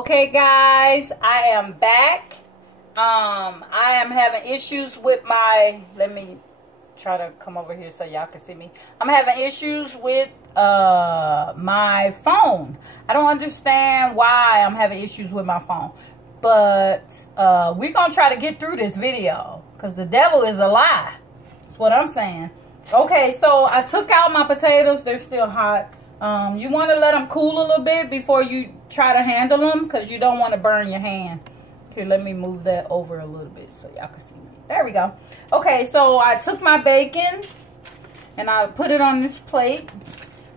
Okay guys, I am back. I am having issues with my, let me try to come over here so y'all can see me. I'm having issues with my phone. I don't understand why I'm having issues with my phone, but we're gonna try to get through this video because the devil is a lie. That's what I'm saying. Okay, so I took out my potatoes. They're still hot. You want to let them cool a little bit before you try to handle them because you don't want to burn your hand. Here, let me move that over a little bit so y'all can see me. There we go. Okay, so I took my bacon and I put it on this plate.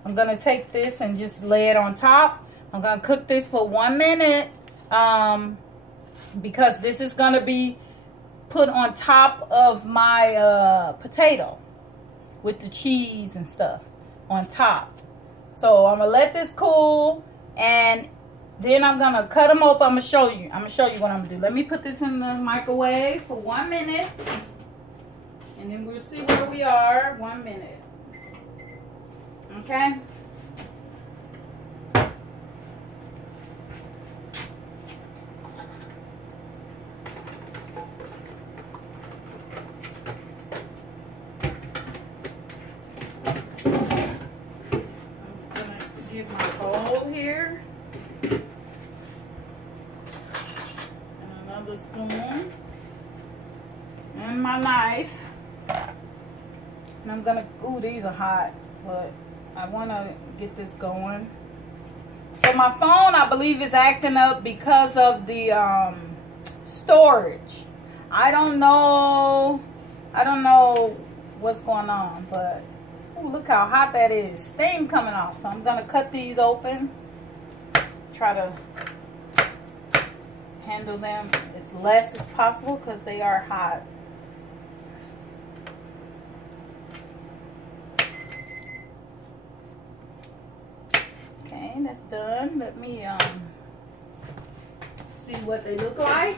I'm going to take this and just lay it on top. I'm going to cook this for 1 minute because this is going to be put on top of my potato with the cheese and stuff on top. So I'm gonna let this cool, and then I'm gonna cut them open. I'm gonna show you what I'm gonna do. Let me put this in the microwave for 1 minute, and then we'll see where we are. 1 minute. Okay. Get my bowl here and another spoon and my knife, and I'm gonna, ooh, these are hot, but I want to get this going. So my phone, I believe, is acting up because of the storage. I don't know what's going on, but ooh, look how hot that is. Steam coming off. So I'm going to cut these open. Try to handle them as less as possible because they are hot. Okay, that's done. Let me see what they look like.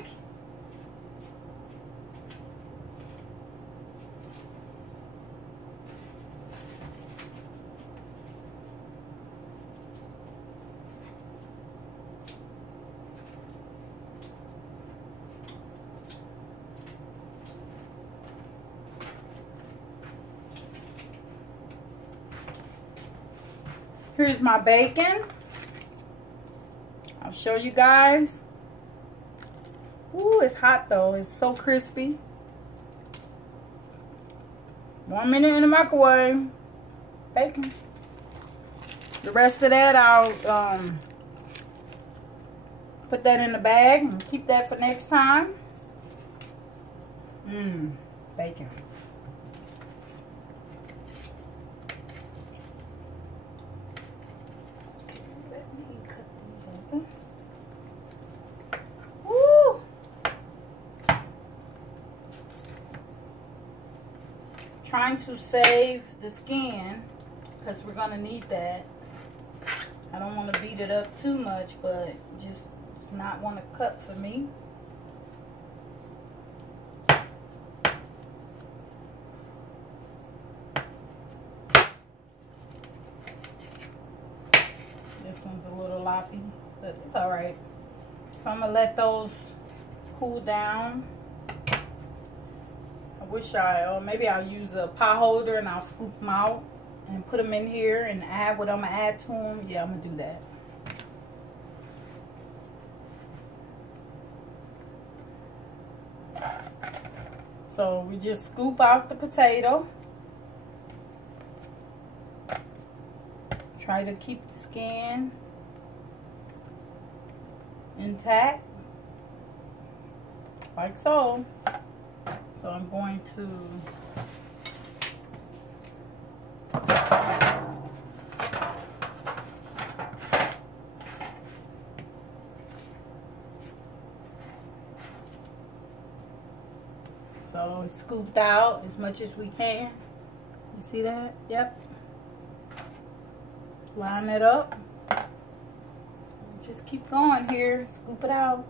Here's my bacon. I'll show you guys. Ooh, it's hot though. It's so crispy. 1 minute in the microwave. Bacon. The rest of that, I'll put that in the bag and keep that for next time. Bacon. Woo! Trying to save the skin because we're gonna need that. I don't want to beat it up too much, but just not want to cut for me. This one's a little loppy, but it's all right. So I'm gonna let those cool down. I wish or maybe I'll use a pot holder and I'll scoop them out and put them in here and add what I'm gonna add to them. Yeah, I'm gonna do that. So we just scoop out the potato. Try to keep the skin intact, like so. So I'm going to so it's scooped out as much as we can. You see that? Yep. Line it up. Just keep going here. Scoop it out.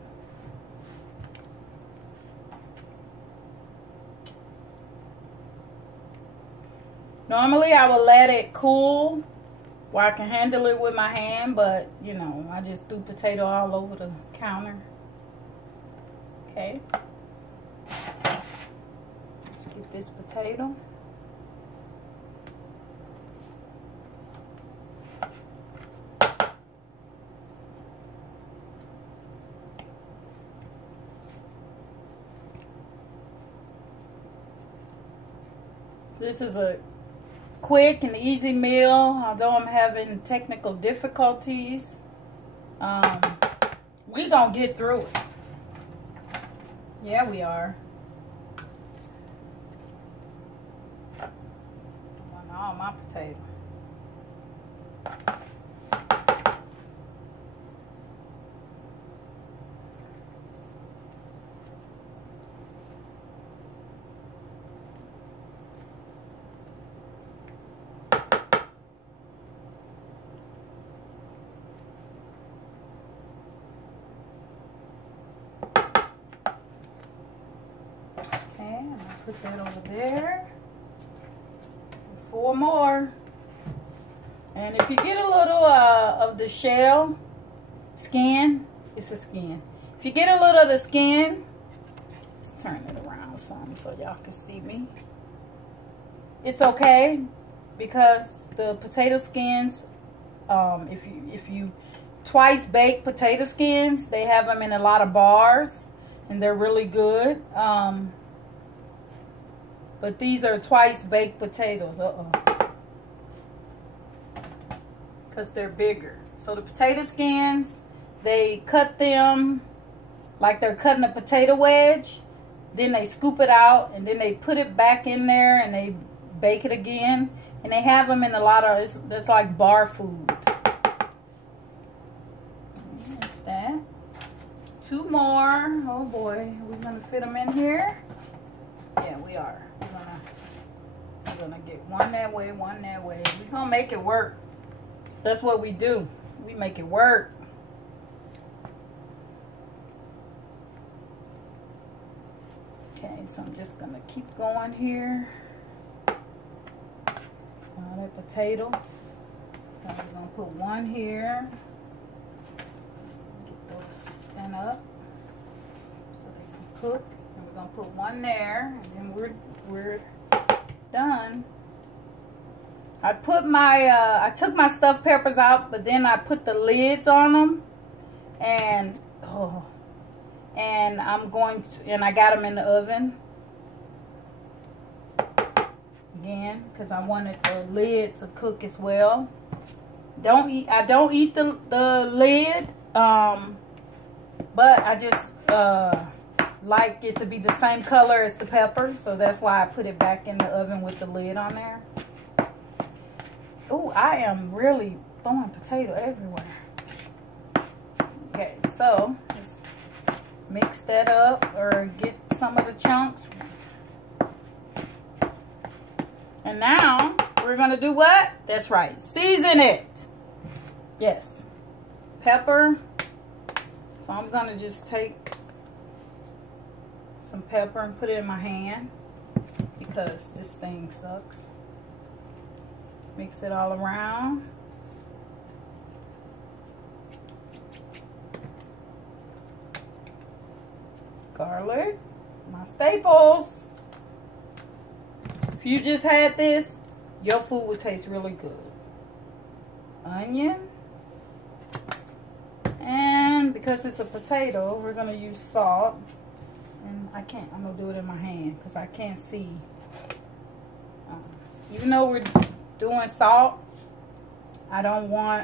Normally I will let it cool where I can handle it with my hand, but you know, I just threw potato all over the counter. Okay. Let's get this potato. This is a quick and easy meal, although I'm having technical difficulties. We're gonna get through it. Yeah, we are. I want all my potatoes. Put that over there. 4 more. And if you get a little of the shell, skin, it's a skin. If you get a little of the skin, let's turn it around some so y'all can see me. It's okay because the potato skins, if you twice bake potato skins, they have them in a lot of bars and they're really good. But these are twice baked potatoes. Because they're bigger. So the potato skins, they cut them like they're cutting a potato wedge. Then they scoop it out and then they put it back in there and they bake it again. And they have them in a lot of, it's like bar food. That's that. 2 more. Oh boy, are we gonna fit them in here? Yeah, we are. We're gonna get one that way, one that way. We're gonna make it work. That's what we do. We make it work. Okay, so I'm just gonna keep going here. That potato. Now we're gonna put one here. Get those to stand up so they can cook. And we're gonna put one there, and then we're done. I put my I took my stuffed peppers out, but then I put the lids on them, and I'm going to, and I got them in the oven again because I wanted the lid to cook as well. I don't eat the lid, but I just like it to be the same color as the pepper, so that's why I put it back in the oven with the lid on there. Oh, I am really throwing potato everywhere. Okay, so just mix that up or get some of the chunks. And now we're gonna do what? That's right, season it. Yes, pepper. So I'm gonna just take some pepper and put it in my hand because this thing sucks. Mix it all around. Garlic, my staples. If you just had this, your food would taste really good. Onion. And because it's a potato, we're gonna use salt. And I'm gonna do it in my hand because I can't see. Even though we're doing salt,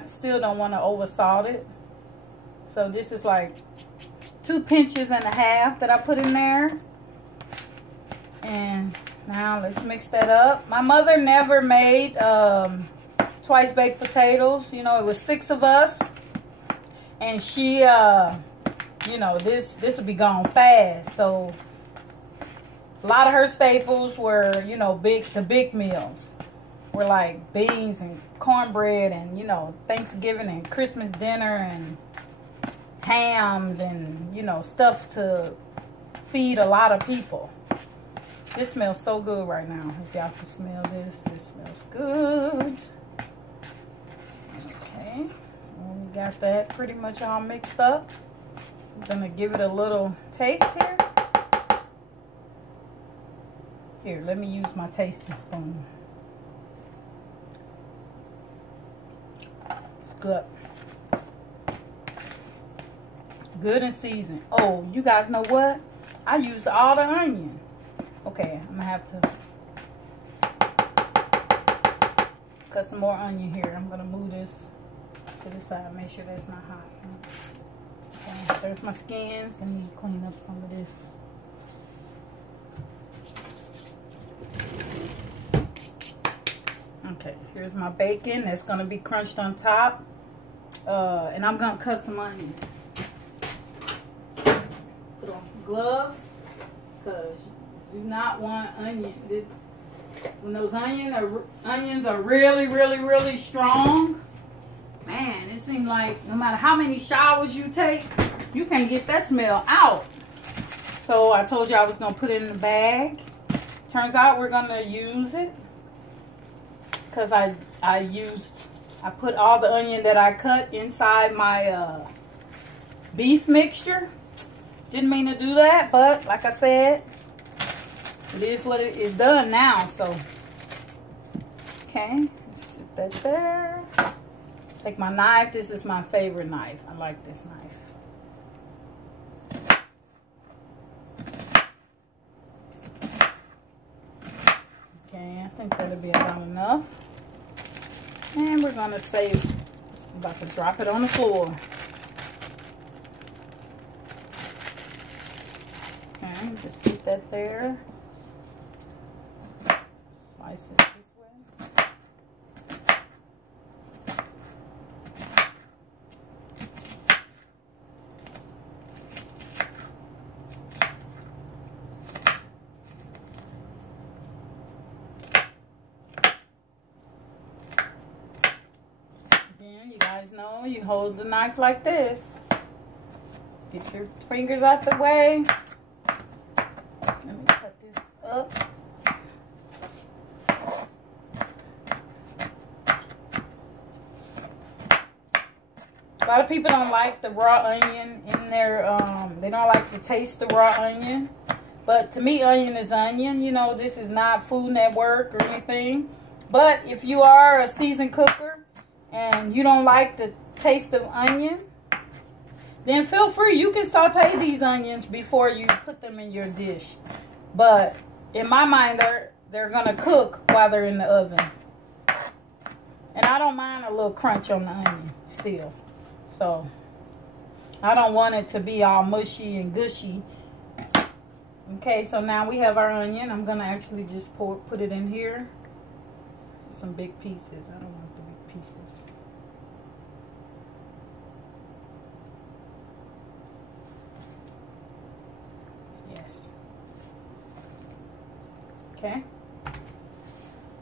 still don't want to over salt it. So this is like 2.5 pinches that I put in there. And now let's mix that up. My mother never made twice baked potatoes. You know, it was 6 of us. And she, you know, this would be gone fast. So a lot of her staples were, you know, the big meals. Were like beans and cornbread and, you know, Thanksgiving and Christmas dinner and hams and, you know, stuff to feed a lot of people. This smells so good right now. If y'all can smell this, this smells good. Okay, so we got that pretty much all mixed up. I'm gonna give it a little taste here. Here, let me use my tasting spoon. Good. Good and seasoned. Oh, you guys know what? I used all the onion. Okay, I'm gonna have to cut some more onion here. I'm gonna move this to the side. Make sure that's not hot. Okay, there's my skins. Let me clean up some of this. Okay, here's my bacon. That's gonna be crunched on top. And I'm gonna cut some onion. Put on some gloves, because you do not want onion. When those onions are really, really, really strong, man, it seems like no matter how many showers you take, you can't get that smell out. So I told you I was gonna put it in the bag. Turns out we're gonna use it, because I put all the onion that I cut inside my beef mixture. Didn't mean to do that, but like I said, it is what it is done now. So, okay, sit that there. Take my knife. This is my favorite knife. I like this knife. Okay, I think that'll be about enough. And we're gonna save. I'm about to drop it on the floor. Okay, just sit that there. Slice it this way. Again, you guys know you hold the knife like this. Get your fingers out the way. Let me cut this up. A lot of people don't like the raw onion in their, they don't like to taste the raw onion. But to me, onion is onion. You know, this is not Food Network or anything. But if you are a seasoned cooker and you don't like the taste of onion, then feel free. You can saute these onions before you put them in your dish. But in my mind, they're gonna cook while they're in the oven. And I don't mind a little crunch on the onion still. So I don't want it to be all mushy and gushy. Okay, so now we have our onion. I'm gonna actually just put it in here. Some big pieces. I don't want the big pieces. Okay,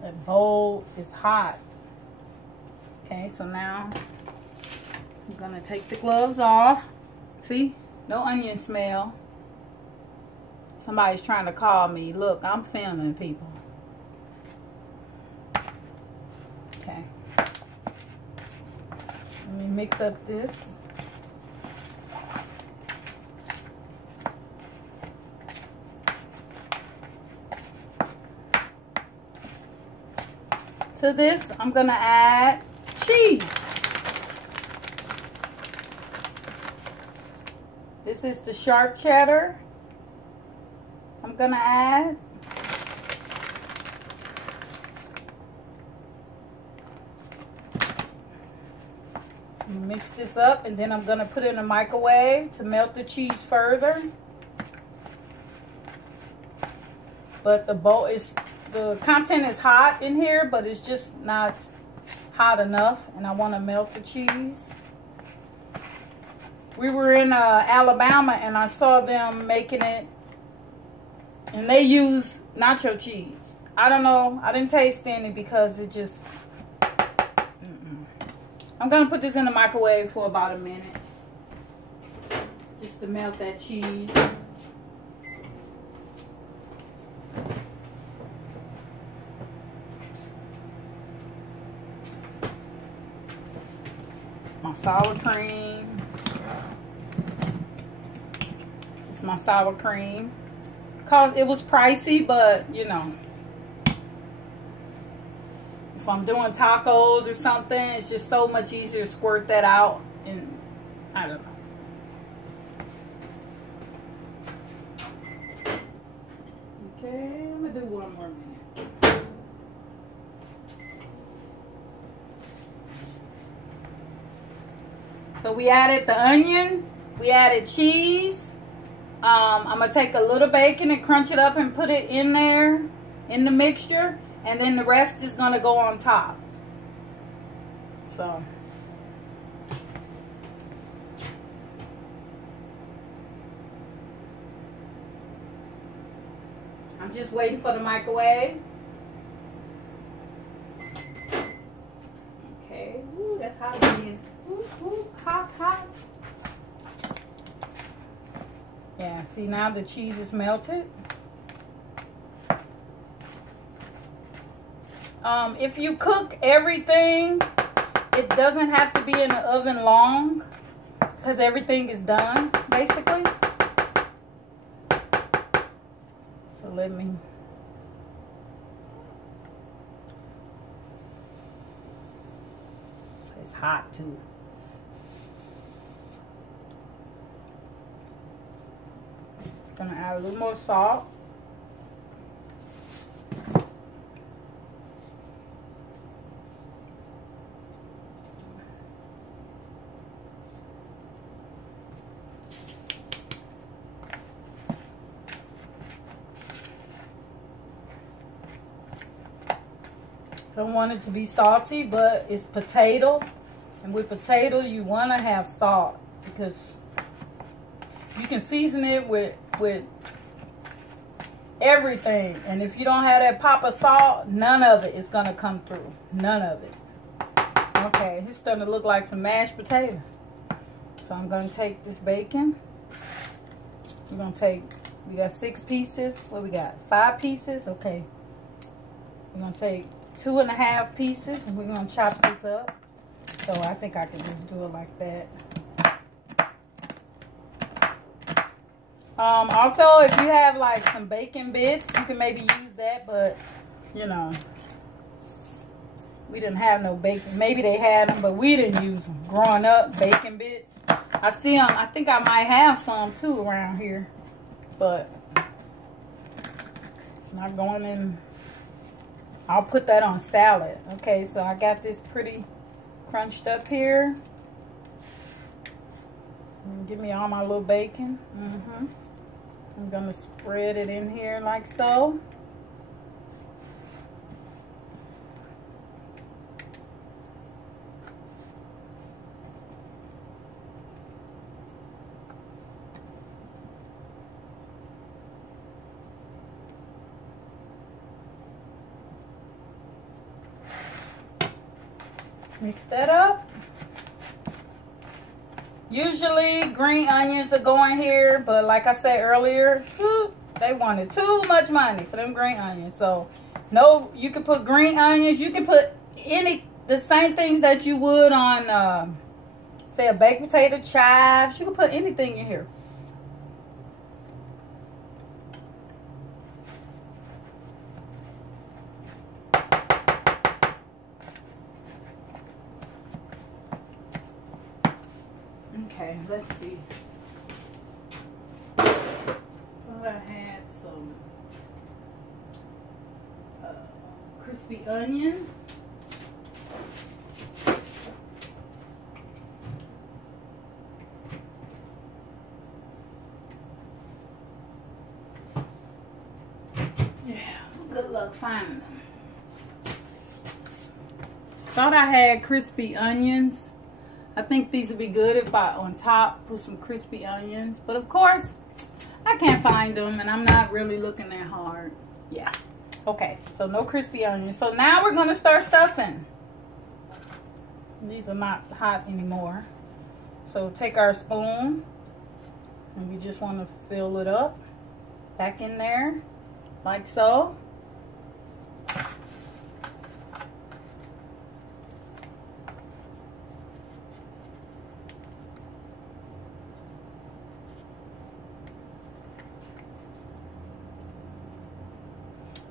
that bowl is hot. Okay, so now I'm gonna take the gloves off. See, no onion smell. Somebody's trying to call me. Look, I'm filming people. Okay, let me mix up this. To this, I'm gonna add cheese. This is the sharp cheddar. I'm gonna add. Mix this up, and then I'm gonna put it in the microwave to melt the cheese further. But the content is hot in here, but it's just not hot enough, and I want to melt the cheese. We were in Alabama, and I saw them making it, and they use nacho cheese. I don't know. I didn't taste any because it just... I'm going to put this in the microwave for about a minute, just to melt that cheese. sour cream. It's my sour cream. Cause it was pricey, but you know, if I'm doing tacos or something, it's just so much easier to squirt that out, and I don't know. Okay, I'm gonna do one more minute. So we added the onion, we added cheese. I'm gonna take a little bacon and crunch it up and put it in there in the mixture, and then the rest is gonna go on top. So I'm just waiting for the microwave. Okay, ooh, that's hot again. Ooh, ooh, hot, hot. Yeah, see, now the cheese is melted. If you cook everything, it doesn't have to be in the oven long, because everything is done, basically. So let me... It's hot too. Gonna add a little more salt. Don't want it to be salty, but it's potato, and with potato you want to have salt, because you can season it with everything, and if you don't have that pop of salt, none of it is gonna come through. None of it. Okay, it's starting to look like some mashed potato. So I'm gonna take this bacon. We're gonna take, we got 6 pieces. What we got? 5 pieces. Okay. We're gonna take 2.5 pieces, and we're gonna chop this up. So I think I can just do it like that. Also, if you have like some bacon bits, you can maybe use that, but you know, we didn't have no bacon. Maybe they had them, but we didn't use them. Growing up, bacon bits. I see them. I think I might have some too around here, but it's not going in. I'll put that on salad. Okay, so I got this pretty crunched up here. Give me all my little bacon. I'm gonna spread it in here like so. Mix that up. Usually green onions are going here, but like I said earlier, they wanted too much money for them green onions. So no, you can put green onions. You can put the same things that you would on say a baked potato, chives. You can put anything in here. Okay, let's see. Thought I had some crispy onions. Yeah, good luck finding them. Thought I had crispy onions. I think these would be good if I, on top, put some crispy onions. But of course, I can't find them, and I'm not really looking that hard. Yeah. Okay, so no crispy onions. So now we're going to start stuffing. These are not hot anymore. So take our spoon, and we just want to fill it up back in there, like so.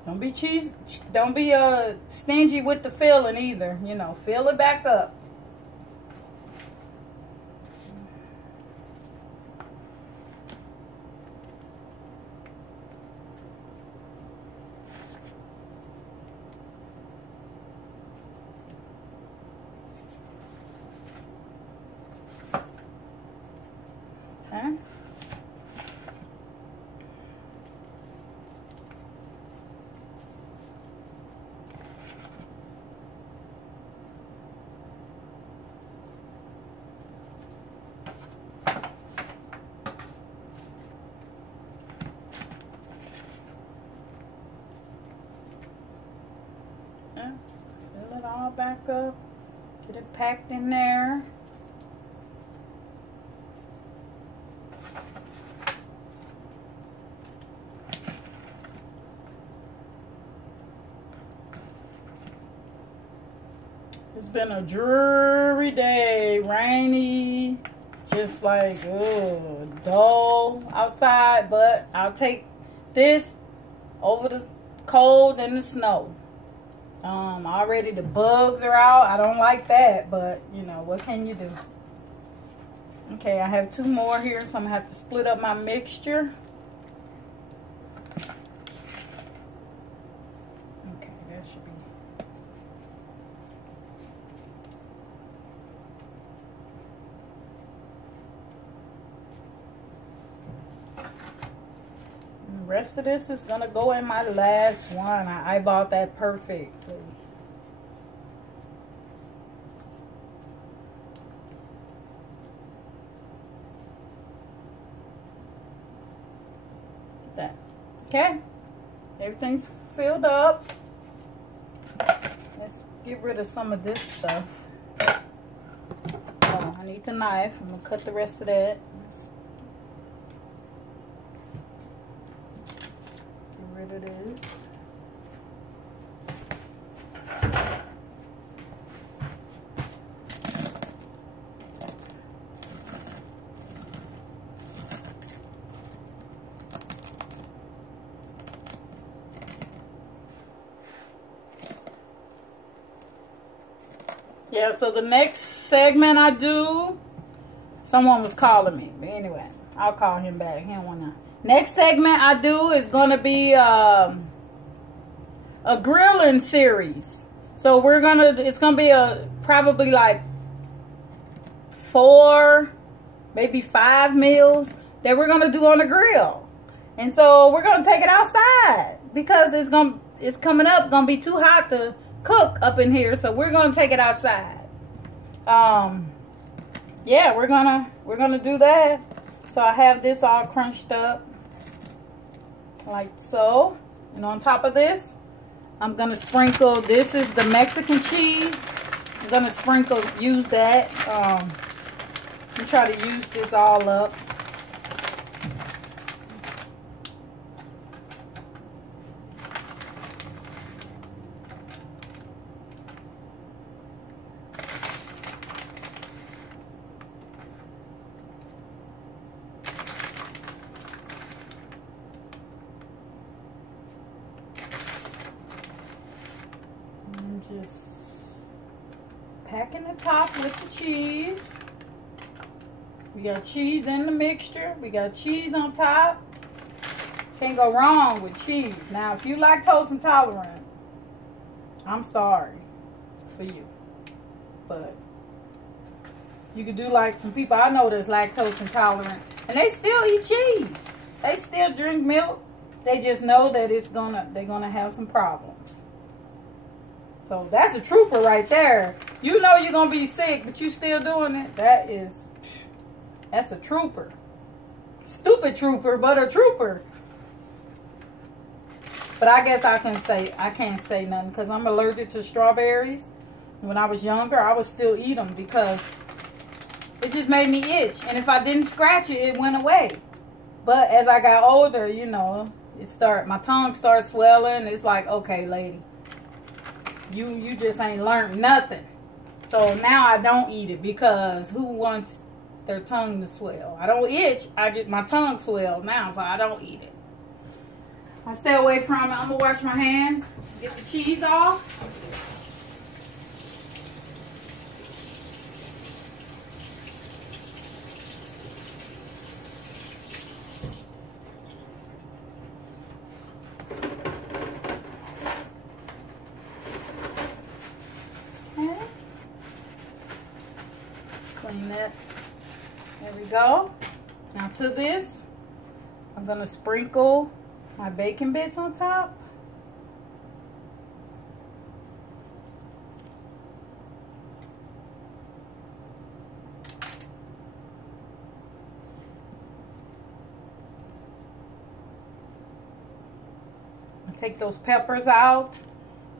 Don't be stingy with the filling either. You know, fill it back up. Okay. Fill it all back up. Get it packed in there. It's been a dreary day, rainy, just like dull outside, but I'll take this over the cold and the snow. Already the bugs are out. I don't like that, but you know, what can you do? Okay, I have 2 more here, so I'm gonna have to split up my mixture. Okay, that should be. And the rest of this is gonna go in my last one. I eyeballed that perfectly. That. Okay, everything's filled up. Let's get rid of some of this stuff. Oh, I need the knife. I'm gonna cut the rest of that. Get rid of this. Yeah, so the next segment I do, someone was calling me. But anyway, I'll call him back. He don't want to. Next segment I do is going to be a grilling series. So it's going to be probably like 4, maybe 5 meals that we're going to do on the grill. And so we're going to take it outside because it's coming up, going to be too hot to cook up in here, so we're gonna take it outside. Yeah, we're gonna do that. So I have this all crunched up like so, and on top of this I'm gonna sprinkle, this is the Mexican cheese. I'm gonna use that. I'm try to use this all up. Just packing the top with the cheese. We got cheese in the mixture. We got cheese on top. Can't go wrong with cheese. Now, if you lactose intolerant, I'm sorry for you. But you could do like some people I know that's lactose intolerant, and they still eat cheese. They still drink milk. They just know that they're gonna have some problems. So that's a trooper right there. You know you're going to be sick, but you still doing it. That's a trooper. Stupid trooper, but a trooper. But I guess I can't say nothing because I'm allergic to strawberries. When I was younger, I would still eat them because it just made me itch. And if I didn't scratch it, it went away. But as I got older, you know, my tongue started swelling. It's like, okay, lady. You just ain't learned nothing. So now I don't eat it because who wants their tongue to swell? I don't itch. My tongue swells now, so I don't eat it. I stay away from it. I'm gonna wash my hands, get the cheese off. Okay. Clean that. There we go. Now to this, I'm gonna sprinkle my bacon bits on top. I'll take those peppers out,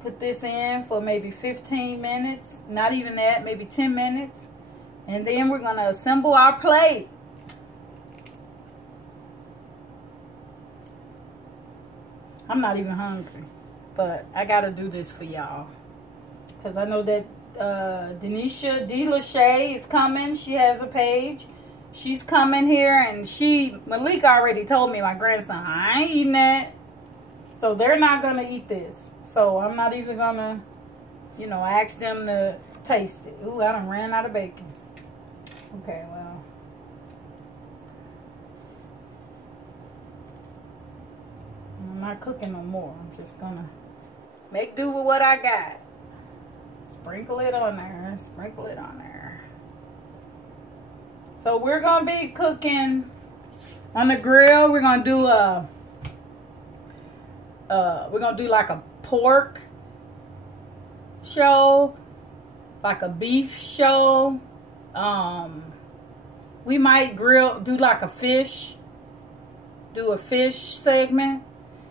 put this in for maybe 15 minutes, not even that, maybe 10 minutes. And then we're gonna assemble our plate. I'm not even hungry, but I gotta do this for y'all. Because I know that Denisha D. Lachey is coming. She has a page. She's coming here, and Malik already told me, my grandson, I ain't eating that. So they're not gonna eat this. So I'm not even gonna, you know, ask them to taste it. Ooh, I done ran out of bacon. Okay, well. I'm not cooking no more. I'm just gonna make do with what I got. Sprinkle it on there. Sprinkle it on there. So we're gonna be cooking on the grill. We're gonna do like a pork show, like a beef show. We might do like a fish, do a fish segment.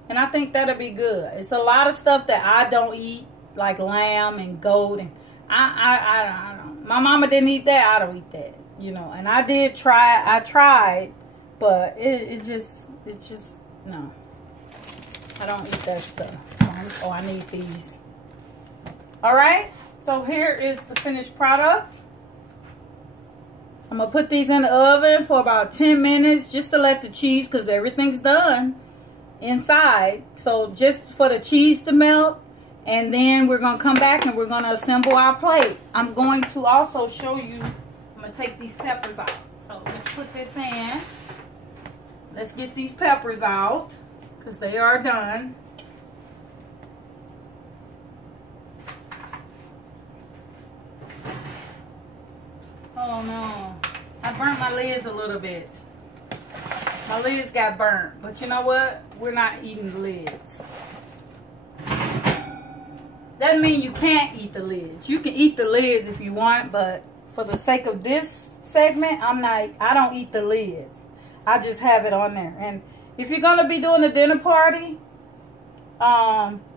And I think that'll be good. It's a lot of stuff that I don't eat, like lamb and goat. And I don't. My mama didn't eat that. I don't eat that, you know. And I did try. I tried, but it's just no. I don't eat that stuff. Oh, I need these. All right. So here is the finished product. I'm gonna put these in the oven for about 10 minutes, just to let the cheese, because everything's done inside, so just for the cheese to melt. And then we're gonna come back and we're gonna assemble our plate. I'm going to also show you, I'm gonna take these peppers out. So let's put this in. Let's get these peppers out because they are done. Oh no, I burnt my lids a little bit. My lids got burnt, but you know what? We're not eating the lids. Doesn't mean you can't eat the lids. You can eat the lids if you want, but for the sake of this segment, I don't eat the lids. I just have it on there. And if you're gonna be doing a dinner party,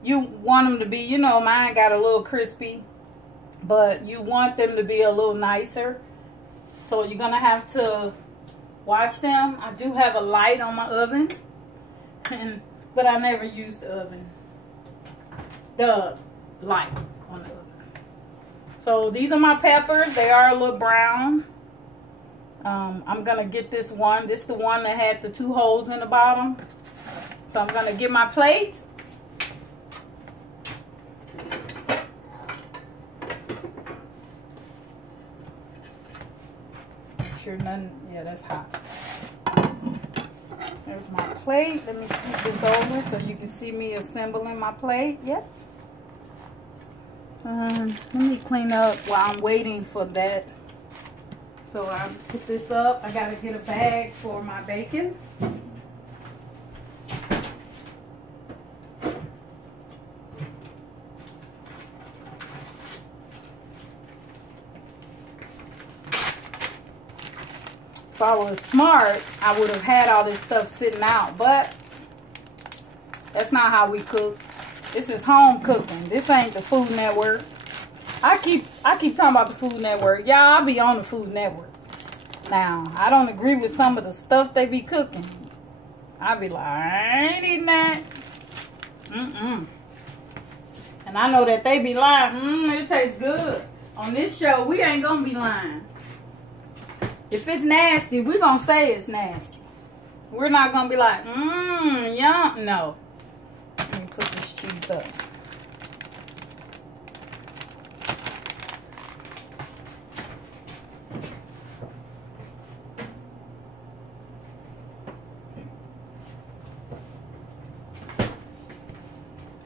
you want them to be, you know, mine got a little crispy, but you want them to be a little nicer. So you're gonna have to watch them. I do have a light on my oven, but I never use the oven. The light on the oven. So these are my peppers. They are a little brown. I'm gonna get this one. This is the one that had the 2 holes in the bottom. So I'm gonna get my plate. Sure none, yeah, that's hot. There's my plate. Let me scoot this over so you can see me assembling my plate. Yep. Let me clean up while I'm waiting for that. So I put this up. I gotta get a bag for my bacon. If I was smart, I would have had all this stuff sitting out, but that's not how we cook. This is home cooking. This ain't the Food Network. I keep talking about the Food Network. Y'all, I be on the Food Network. Now, I don't agree with some of the stuff they be cooking. I be like, I ain't eating that. And I know that they be lying. It tastes good. On this show, we ain't gonna be lying. If it's nasty, we're gonna say it's nasty. We're not gonna be like, yum. No. put this cheese up.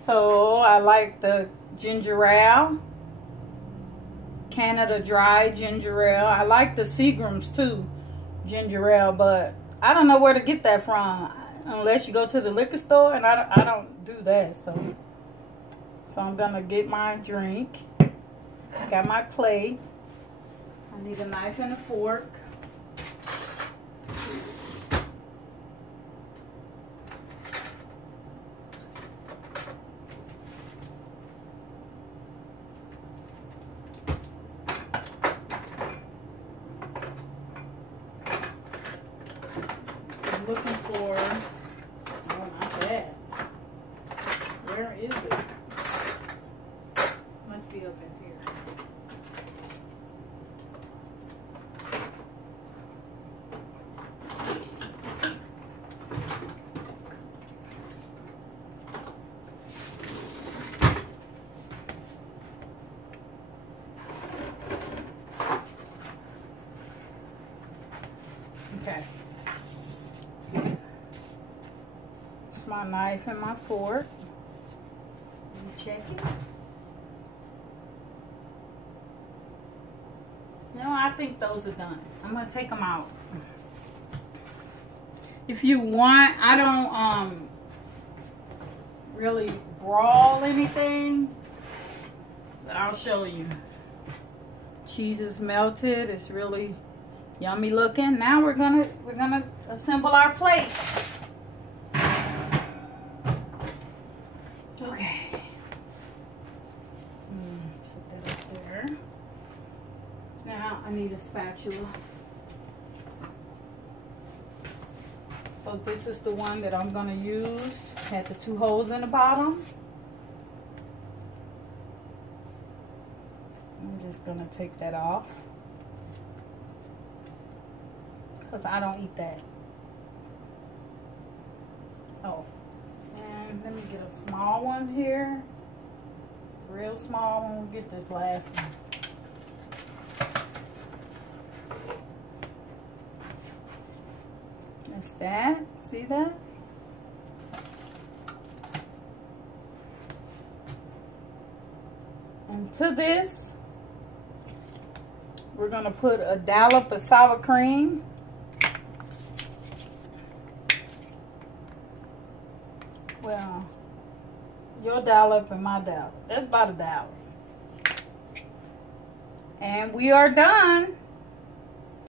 So I like the ginger ale, Canada Dry ginger ale. I like the Seagram's too, ginger ale, but I don't know where to get that from unless you go to the liquor store, and I don't do that. So I'm gonna get my drink. I got my plate. I need a knife and a fork. Looking for, oh, not that. Where is it? Must be up in here. Okay. My knife and my fork. Let me check it. No, I think those are done. I'm gonna take them out. If you want, I don't really brawl anything, but I'll show you. Cheese is melted. It's really yummy looking. Now we're gonna assemble our plate. Okay. Set that up there. Now I need a spatula. So this is the one that I'm gonna use. Had the 2 holes in the bottom. I'm just gonna take that off, because I don't eat that. Oh. And let me get a small one here. Real small one. We'll get this last one. That's that. See that? And to this, we're going to put a dollop of sour cream. Well, your dollop and my dollop. That's about a dollop. And we are done.